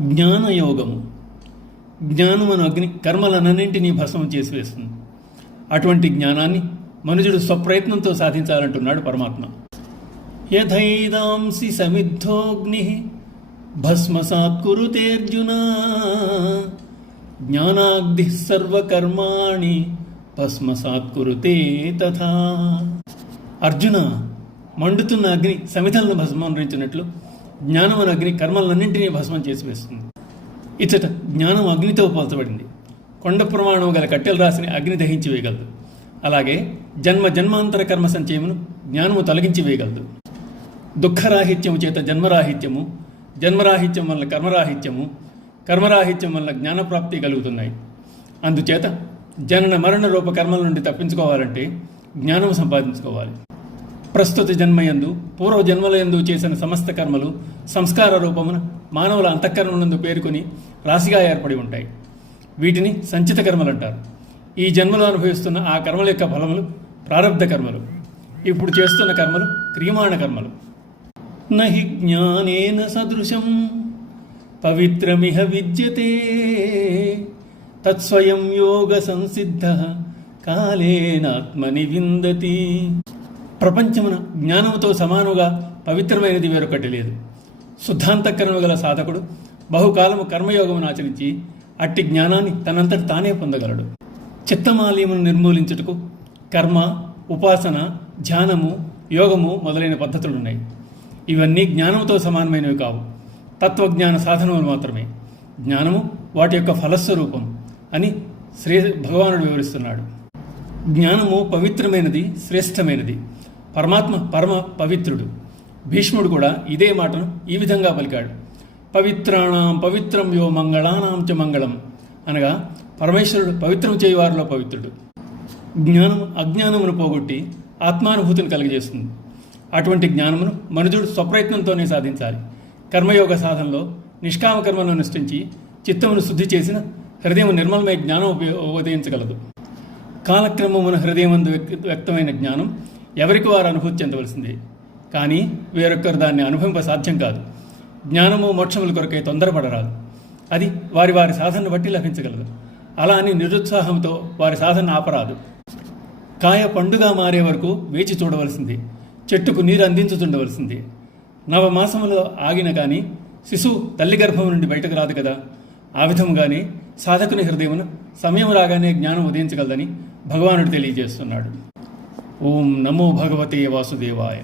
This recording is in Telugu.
జ్ఞానయోగము. జ్ఞానమును అగ్ని కర్మలన్నింటినీ భస్మం చేసి వేస్తుంది. అటువంటి జ్ఞానాన్ని మనుజుడు స్వప్రయత్నంతో సాధించాలంటున్నాడు పరమాత్మ. యథైదాంసి సమిద్ధోగ్ని భస్మసాత్ కురుతేర్జున జ్ఞానాగ్ని సర్వకర్మాణి భస్మసాత్ కురుతే తథా. అర్జున, మండుతున్న అగ్ని సమిధలను భస్మరించినట్లు జ్ఞానమున అగ్ని కర్మలన్నింటినీ భస్మం చేసి వేస్తుంది. ఇచ్చట జ్ఞానం అగ్నితో పోల్చబడింది. కొండ ప్రమాణం గల కట్టెలు రాసిని అగ్ని దహించి వేయగలదు. అలాగే జన్మ జన్మాంతర కర్మ సంచయమును జ్ఞానము తొలగించి వేయగలదు. దుఃఖరాహిత్యము చేత జన్మరాహిత్యము, జన్మరాహిత్యం వల్ల కర్మరాహిత్యము, కర్మరాహిత్యం వల్ల జ్ఞానప్రాప్తి కలుగుతున్నాయి. అందుచేత జనన మరణ రూప కర్మల నుండి తప్పించుకోవాలంటే జ్ఞానము సంపాదించుకోవాలి. ప్రస్తుత జన్మయందు పూర్వ జన్మలయందు చేసిన సమస్త కర్మలు సంస్కార రూపమున మానవుల అంతఃకరణనందు పేరుకొని రాశిగా ఏర్పడి ఉంటాయి. వీటిని సంచిత కర్మలు అంటారు. ఈ జన్మలో అనుభవిస్తున్న ఆ కర్మల యొక్క ఫలములు ప్రారబ్ధ కర్మలు. ఇప్పుడు చేస్తున్న కర్మలు క్రియమాణ కర్మలు. నహి జ్ఞానేన సదృశం పవిత్రమిహ విద్యతే తత్స్వయం యోగ సంసిద్ధ కాలేనాత్మని విందతి. ప్రపంచమున జ్ఞానముతో సమానుగా పవిత్రమైనది వేరొకటి లేదు. శుద్ధాంతఃకరణ గల సాధకుడు బహుకాలము కర్మయోగమును ఆచరించి అట్టి జ్ఞానాన్ని తనంతటి తానే పొందగలడు. చిత్తమాలిన్యమును నిర్మూలించుటకు కర్మ, ఉపాసన, ధ్యానము, యోగము మొదలైన పద్ధతులున్నాయి. ఇవన్నీ జ్ఞానముతో సమానమైనవి కావు, తత్వజ్ఞాన సాధనములు మాత్రమే. జ్ఞానము వాటి యొక్క ఫలస్వరూపం అని భగవానుడు వివరిస్తున్నాడు. జ్ఞానము పవిత్రమైనది, శ్రేష్టమైనది. పరమాత్మ పరమ పవిత్రుడు. భీష్ముడు కూడా ఇదే మాటను ఈ విధంగా పలికాడు. పవిత్రాణం పవిత్రం యో మంగళానాం చ మంగళం అనగా పరమేశ్వరుడు పవిత్రం చేయువారిలో పవిత్రుడు. జ్ఞానము అజ్ఞానమును పోగొట్టి ఆత్మానుభూతిని కలిగజేస్తుంది. అటువంటి జ్ఞానమును మనుజుడు స్వప్రయత్నంతోనే సాధించాలి. కర్మయోగ సాధనలో నిష్కామ కర్మను అనుష్ఠించి చిత్తమును శుద్ధి చేసిన హృదయం నిర్మలమై జ్ఞానం ఉదయించగలదు. కాలక్రమమున హృదయమందు వ్యక్తమైన జ్ఞానం ఎవరికి వారు అనుభూతి చెందవలసిందే, కానీ వేరొక్కరు దాన్ని అనుభవింప సాధ్యం కాదు. జ్ఞానము మోక్షముల కొరకై తొందరపడరాదు. అది వారి వారి సాధనను బట్టి లభించగలదు. అలా అని నిరుత్సాహంతో వారి సాధన ఆపరాదు. కాయ పండుగ మారే వరకు వేచి చూడవలసిందే. చెట్టుకు నీరు అందించుతుండవలసిందే. నవమాసములో ఆగిన కానీ శిశువు తల్లి గర్భం నుండి బయటకు రాదు కదా. ఆ విధముగానే సాధకుని హృదయమున సమయం రాగానే జ్ఞానం ఉదయించగలదని భగవానుడు తెలియజేస్తున్నాడు. ఓం నమో భగవతే వాసుదేవాయ.